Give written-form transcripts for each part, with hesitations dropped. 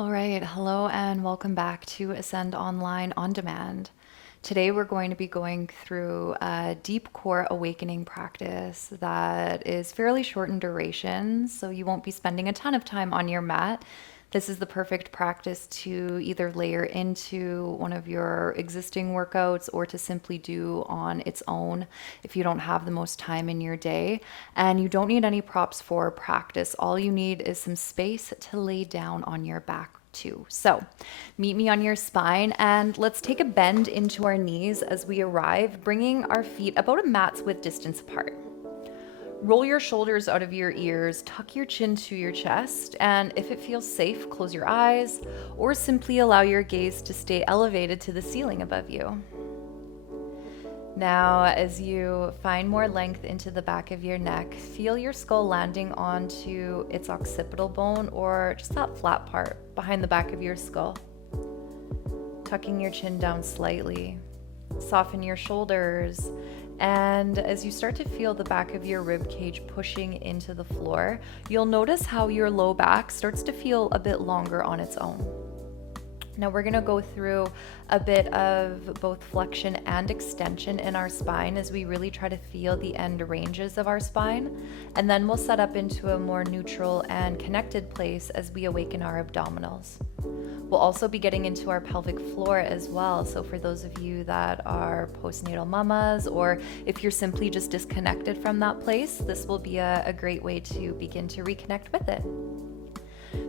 All right, hello and welcome back to Ascend Online On Demand. Today we're going to be going through a deep core awakening practice that is fairly short in duration, so you won't be spending a ton of time on your mat. This is the perfect practice to either layer into one of your existing workouts or to simply do on its own if you don't have the most time in your day. And you don't need any props for practice. All you need is some space to lay down on your back too. So meet me on your spine and let's take a bend into our knees as we arrive, bringing our feet about a mat's width distance apart. Roll your shoulders out of your ears, tuck your chin to your chest, and if it feels safe, close your eyes or simply allow your gaze to stay elevated to the ceiling above you. Now, as you find more length into the back of your neck, feel your skull landing onto its occipital bone or just that flat part behind the back of your skull. Tucking your chin down slightly, soften your shoulders, and as you start to feel the back of your rib cage pushing into the floor, you'll notice how your low back starts to feel a bit longer on its own. Now we're going to go through a bit of both flexion and extension in our spine as we really try to feel the end ranges of our spine, and then we'll set up into a more neutral and connected place as we awaken our abdominals. We'll also be getting into our pelvic floor as well, so for those of you that are postnatal mamas, or if you're simply just disconnected from that place, this will be a great way to begin to reconnect with it.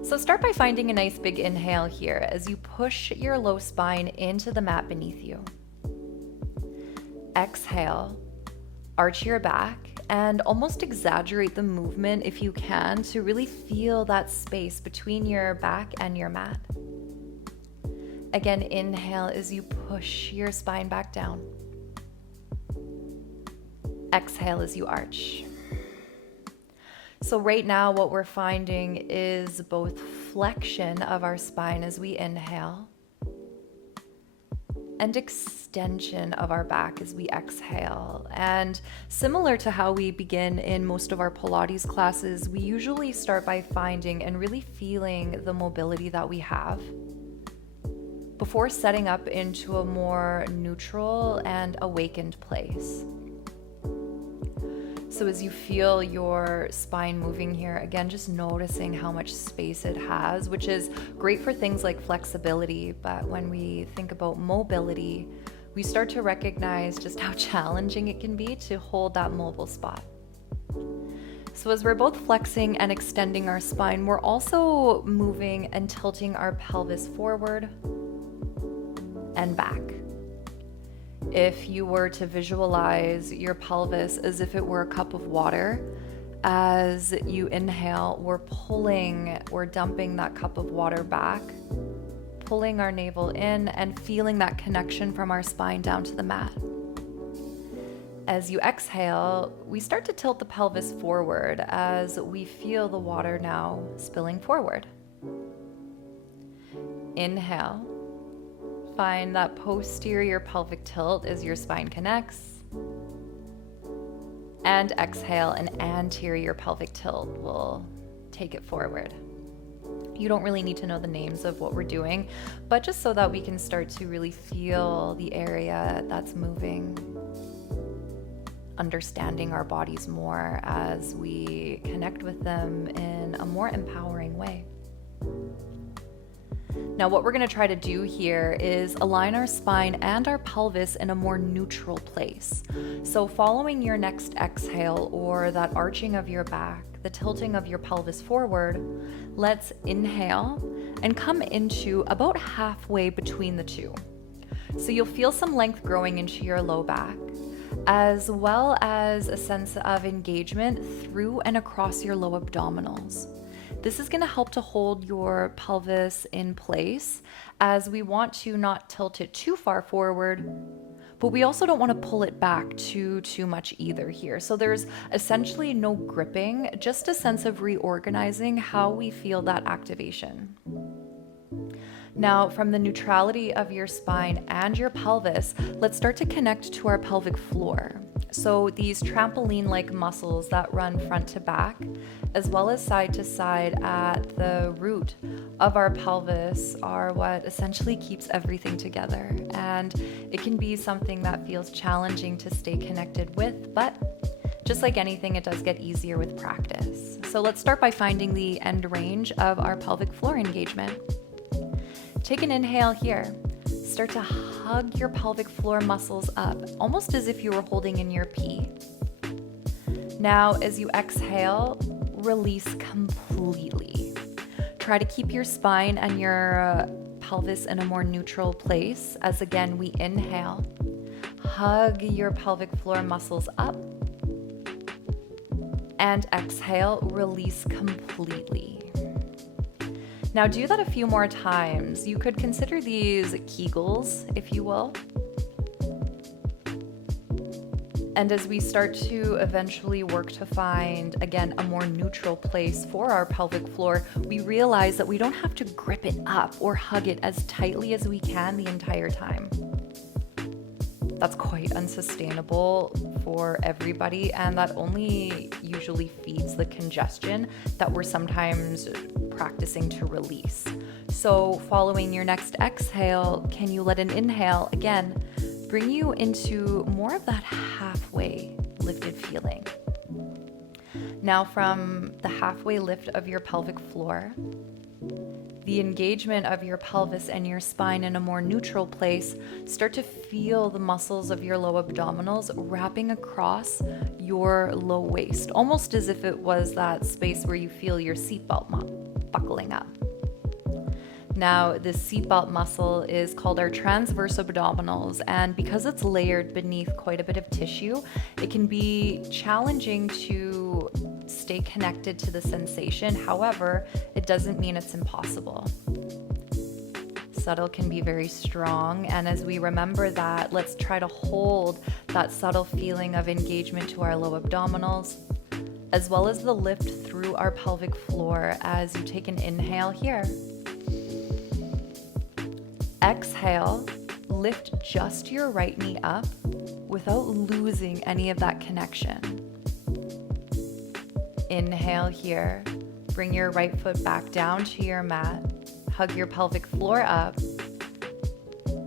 So start by finding a nice big inhale here as you push your low spine into the mat beneath you. Exhale, arch your back, and almost exaggerate the movement if you can to really feel that space between your back and your mat. Again, inhale as you push your spine back down. Exhale as you arch. So right now what we're finding is both flexion of our spine as we inhale and extension of our back as we exhale. And similar to how we begin in most of our Pilates classes, we usually start by finding and really feeling the mobility that we have before setting up into a more neutral and awakened place. So as you feel your spine moving here, again, just noticing how much space it has, which is great for things like flexibility. But when we think about mobility, we start to recognize just how challenging it can be to hold that mobile spot. So as we're both flexing and extending our spine, we're also moving and tilting our pelvis forward and back. If you were to visualize your pelvis as if it were a cup of water, as you inhale, we're pulling or dumping that cup of water back, pulling our navel in and feeling that connection from our spine down to the mat. As you exhale, we start to tilt the pelvis forward as we feel the water now spilling forward. Inhale. Find that posterior pelvic tilt as your spine connects. And exhale, an anterior pelvic tilt will take it forward. You don't really need to know the names of what we're doing, but just so that we can start to really feel the area that's moving, understanding our bodies more as we connect with them in a more empowering way. Now, what we're going to try to do here is align our spine and our pelvis in a more neutral place. So following your next exhale or that arching of your back, the tilting of your pelvis forward, let's inhale and come into about halfway between the two. So you'll feel some length growing into your low back, as well as a sense of engagement through and across your low abdominals. This is going to help to hold your pelvis in place as we want to not tilt it too far forward, but we also don't want to pull it back too much either here. So there's essentially no gripping, just a sense of reorganizing how we feel that activation. Now, from the neutrality of your spine and your pelvis, let's start to connect to our pelvic floor. So these trampoline-like muscles that run front to back, as well as side to side at the root of our pelvis are what essentially keeps everything together. And it can be something that feels challenging to stay connected with, but just like anything, it does get easier with practice. So let's start by finding the end range of our pelvic floor engagement. Take an inhale here. Start to hug your pelvic floor muscles up, almost as if you were holding in your pee. Now, as you exhale, release completely. Try to keep your spine and your pelvis in a more neutral place as again we inhale. Hug your pelvic floor muscles up. And exhale, release completely. Now do that a few more times. You could consider these Kegels, if you will. And as we start to eventually work to find, again, a more neutral place for our pelvic floor, we realize that we don't have to grip it up or hug it as tightly as we can the entire time. That's quite unsustainable for everybody, and that only usually feeds the congestion that we're sometimes practicing to release. So following your next exhale, can you let an inhale, again, bring you into more of that halfway lifted feeling. Now from the halfway lift of your pelvic floor, the engagement of your pelvis and your spine in a more neutral place, start to feel the muscles of your low abdominals wrapping across your low waist, almost as if it was that space where you feel your seatbelt buckling up. Now, this seatbelt muscle is called our transverse abdominals, and because it's layered beneath quite a bit of tissue, it can be challenging to stay connected to the sensation. However, it doesn't mean it's impossible. Subtle can be very strong, and as we remember that, let's try to hold that subtle feeling of engagement to our low abdominals, as well as the lift through our pelvic floor as you take an inhale here. Exhale, lift just your right knee up without losing any of that connection. Inhale here, bring your right foot back down to your mat, hug your pelvic floor up,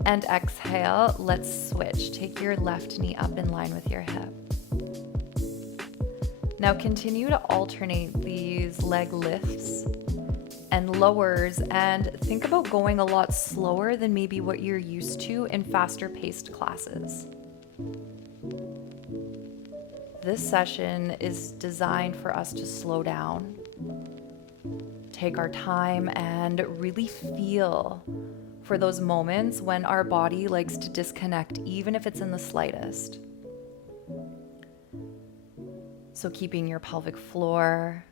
and exhale, let's switch. Take your left knee up in line with your hip. Now continue to alternate these leg lifts and lowers, and think about going a lot slower than maybe what you're used to in faster paced classes. This session is designed for us to slow down, take our time, and really feel for those moments when our body likes to disconnect, even if it's in the slightest. So keeping your pelvic floor,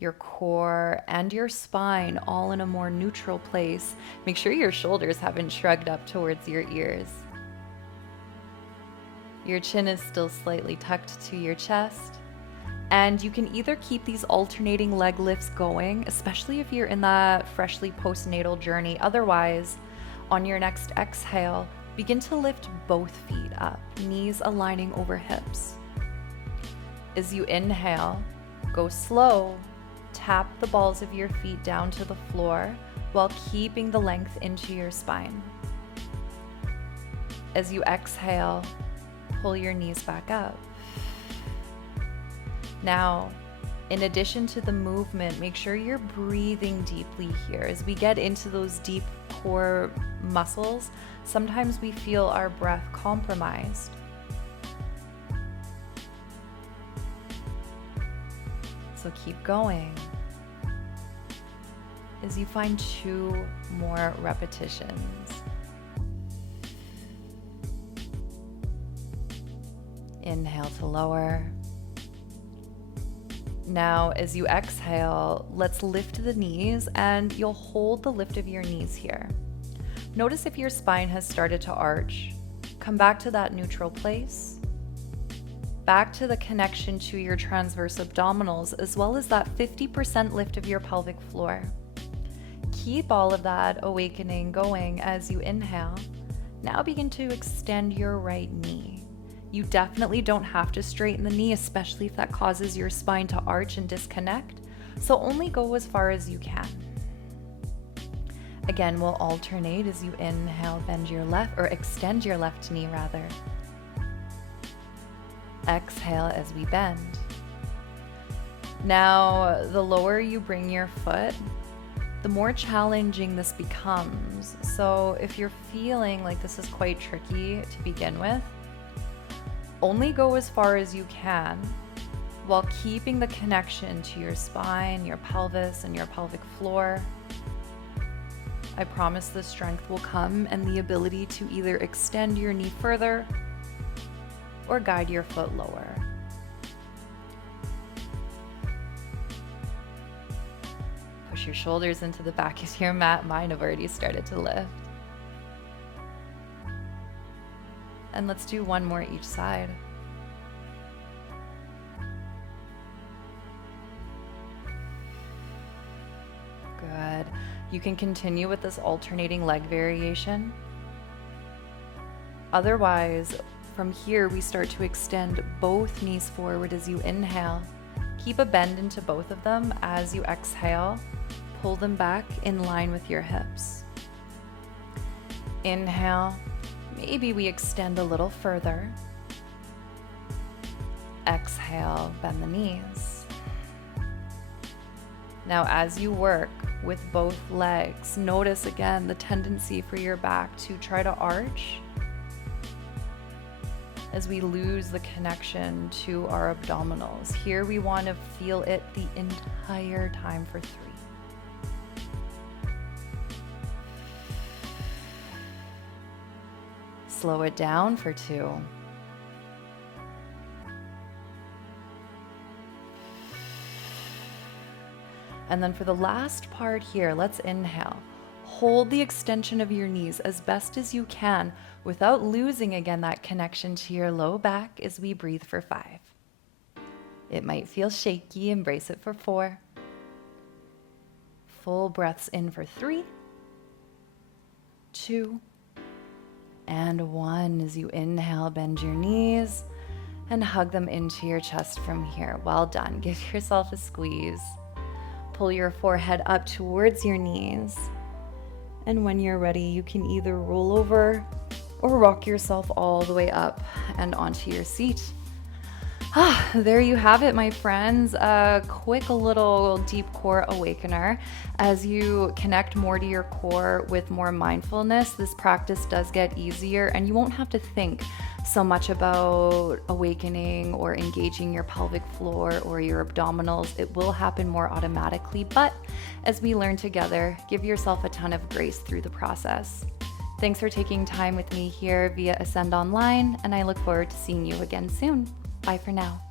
your core, and your spine all in a more neutral place. Make sure your shoulders haven't shrugged up towards your ears. Your chin is still slightly tucked to your chest. And you can either keep these alternating leg lifts going, especially if you're in that freshly postnatal journey. Otherwise, on your next exhale, begin to lift both feet up, knees aligning over hips. As you inhale, go slow. Tap the balls of your feet down to the floor while keeping the length into your spine. As you exhale, pull your knees back up. Now, in addition to the movement, make sure you're breathing deeply here. As we get into those deep core muscles, sometimes we feel our breath compromised. So keep going as you find 2 more repetitions. Inhale to lower. Now, as you exhale, let's lift the knees, and you'll hold the lift of your knees here. Notice if your spine has started to arch. Come back to that neutral place. Back to the connection to your transverse abdominals, as well as that 50% lift of your pelvic floor. Keep all of that awakening going as you inhale. Now begin to extend your right knee. You definitely don't have to straighten the knee, especially if that causes your spine to arch and disconnect. So only go as far as you can. Again, we'll alternate as you inhale, bend your left, or extend your left knee rather. Exhale as we bend. Now, the lower you bring your foot, the more challenging this becomes. So if you're feeling like this is quite tricky to begin with, only go as far as you can while keeping the connection to your spine, your pelvis, and your pelvic floor. I promise the strength will come and the ability to either extend your knee further or guide your foot lower. Push your shoulders into the back of your mat. Mine have already started to lift. And let's do one more each side. Good. You can continue with this alternating leg variation. Otherwise, from here, we start to extend both knees forward as you inhale. Keep a bend into both of them as you exhale. Pull them back in line with your hips. Inhale. Maybe we extend a little further. Exhale, bend the knees. Now, as you work with both legs, notice again the tendency for your back to try to arch as we lose the connection to our abdominals. Here we want to feel it the entire time for 3. Slow it down for 2. And then for the last part here, let's inhale. Hold the extension of your knees as best as you can without losing again that connection to your low back as we breathe for 5. It might feel shaky, embrace it for 4. Full breaths in for 3, 2, and 1. As you inhale, bend your knees and hug them into your chest from here. Well done. Give yourself a squeeze. Pull your forehead up towards your knees. And when you're ready, you can either roll over or rock yourself all the way up and onto your seat. There you have it, my friends. A quick little deep core awakener. As you connect more to your core with more mindfulness, this practice does get easier and you won't have to think so much about awakening or engaging your pelvic floor or your abdominals. It will happen more automatically, but as we learn together, give yourself a ton of grace through the process. Thanks for taking time with me here via Ascend Online, and I look forward to seeing you again soon. Bye for now.